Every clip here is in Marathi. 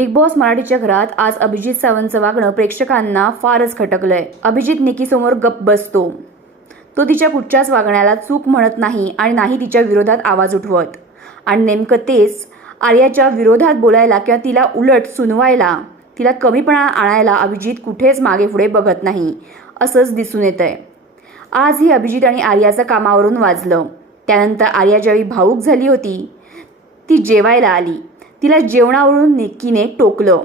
बिग बॉस मराठीच्या घरात आज अभिजित सावंतचं वागणं प्रेक्षकांना फारच खटकलंय। अभिजित निकीसमोर गप्प बसतो। तो तिच्या कुठच्याच वागण्याला चूक म्हणत नाही आणि नाही तिच्या विरोधात आवाज उठवत। आणि नेमकं तेच आर्याच्या विरोधात बोलायला किंवा तिला उलट सुनवायला, तिला कमीपणा आणायला अभिजित कुठेच मागे पुढे बघत नाही असंच दिसून येतंय। आज ही अभिजित आणि आर्याचं कामावरून वाजलं। त्यानंतर आर्या ज्यावेळी भावूक झाली होती ती जेवायला आली। तिला जेवणावरून निक्कीने टोकलं।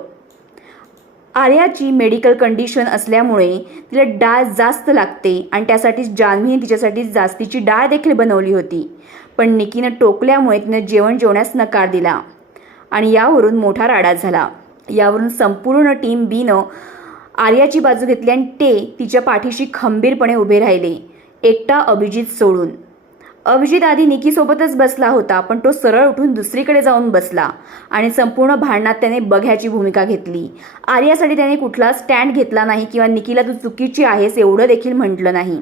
आर्याची मेडिकल कंडिशन असल्यामुळे तिला डाळ जास्त लागते आणि त्यासाठी जान्हवीने तिच्यासाठी जास्तीची डाळ देखील बनवली होती, पण निक्कीने टोकल्यामुळे तिने जेवण जेवण्यास नकार दिला आणि यावरून मोठा राडा झाला। यावरून संपूर्ण टीम बीनं आर्याची बाजू घेतली आणि ते तिच्या पाठीशी खंबीरपणे उभे राहिले, एकटा अभिजित सोडून। अभिजित आधी निकीसोबतच बसला होता, पण तो सरळ उठून दुसरीकडे जाऊन बसला आणि संपूर्ण भांडणात त्याने बघ्याची भूमिका घेतली। आर्यासाठी त्याने कुठला स्टँड घेतला नाही किंवा निकीला तू चुकीची आहेस एवढं देखील म्हटलं नाही।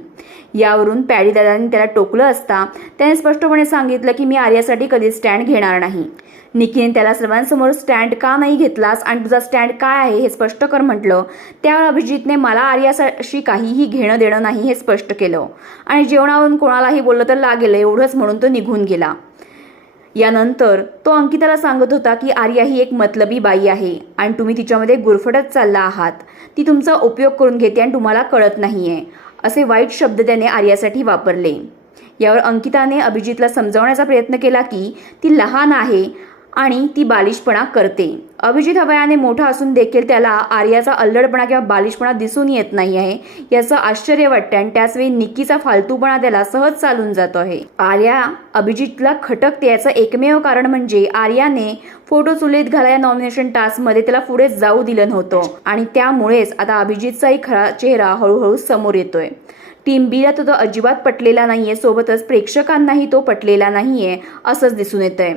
यावरून पॅडी दादांनी त्याला टोकलं असता त्याने स्पष्टपणे सांगितलं की मी आर्यासाठी कधी स्टँड घेणार नाही। निकीने त्याला सर्वांसमोर स्टँड का नाही घेतलास आणि तुझा स्टँड काय आहे हे स्पष्ट कर म्हटलं। त्यावर अभिजितने मला आर्याशी काहीही घेणं देणं नाही हे स्पष्ट केलं आणि जेवणावरून कोणालाही बोललं तर लागेल एवढंच म्हणून तो निघून गेला। यानंतर तो अंकिताला सांगत होता की आर्या ही एक मतलबी बाई आहे आणि तुम्ही तिच्यामध्ये गुरफटत चालला आहात, ती तुमचा उपयोग करून घेते आणि तुम्हाला कळत नाहीये, असे वाईट शब्द त्याने आर्यासाठी वापरले। यावर अंकिताने अभिजितला समजावण्याचा प्रयत्न केला की ती लहान आहे आणि ती बालिशपणा करते। अभिजित वयाने मोठा असून देखील त्याला आर्याचा अल्लडपणा किंवा बालिशपणा दिसून येत नाही आहे याचं आश्चर्य वाटतं आणि त्याचवेळी निक्कीचा फालतूपणा त्याला सहज चालून जातो आहे। आर्या अभिजितला खटकते याचं एकमेव कारण म्हणजे आर्याने फोटो चुलीत घालाया नॉमिनेशन टास्कमध्ये त्याला पुढे जाऊ दिलं नव्हतं आणि त्यामुळेच आता अभिजितचाही खरा चेहरा हळूहळू समोर येतोय। टीम बीला तो अजिबात पटलेला नाहीये, सोबतच प्रेक्षकांनाही तो पटलेला नाहीये असंच दिसून येतंय।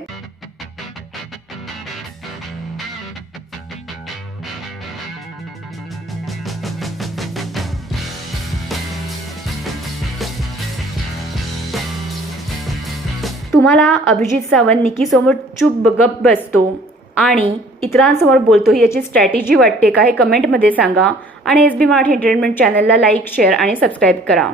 तुम्हाला अभिजित सावंत निकीसमोर चुप गप बसतो आणि इतरांसमोर बोलतो ही याची स्ट्रॅटेजी वाटते का हे कमेंटमध्ये सांगा आणि SB मराठी एंटरटेनमेंट चॅनलला लाईक, शेअर आणि सबस्क्राईब करा।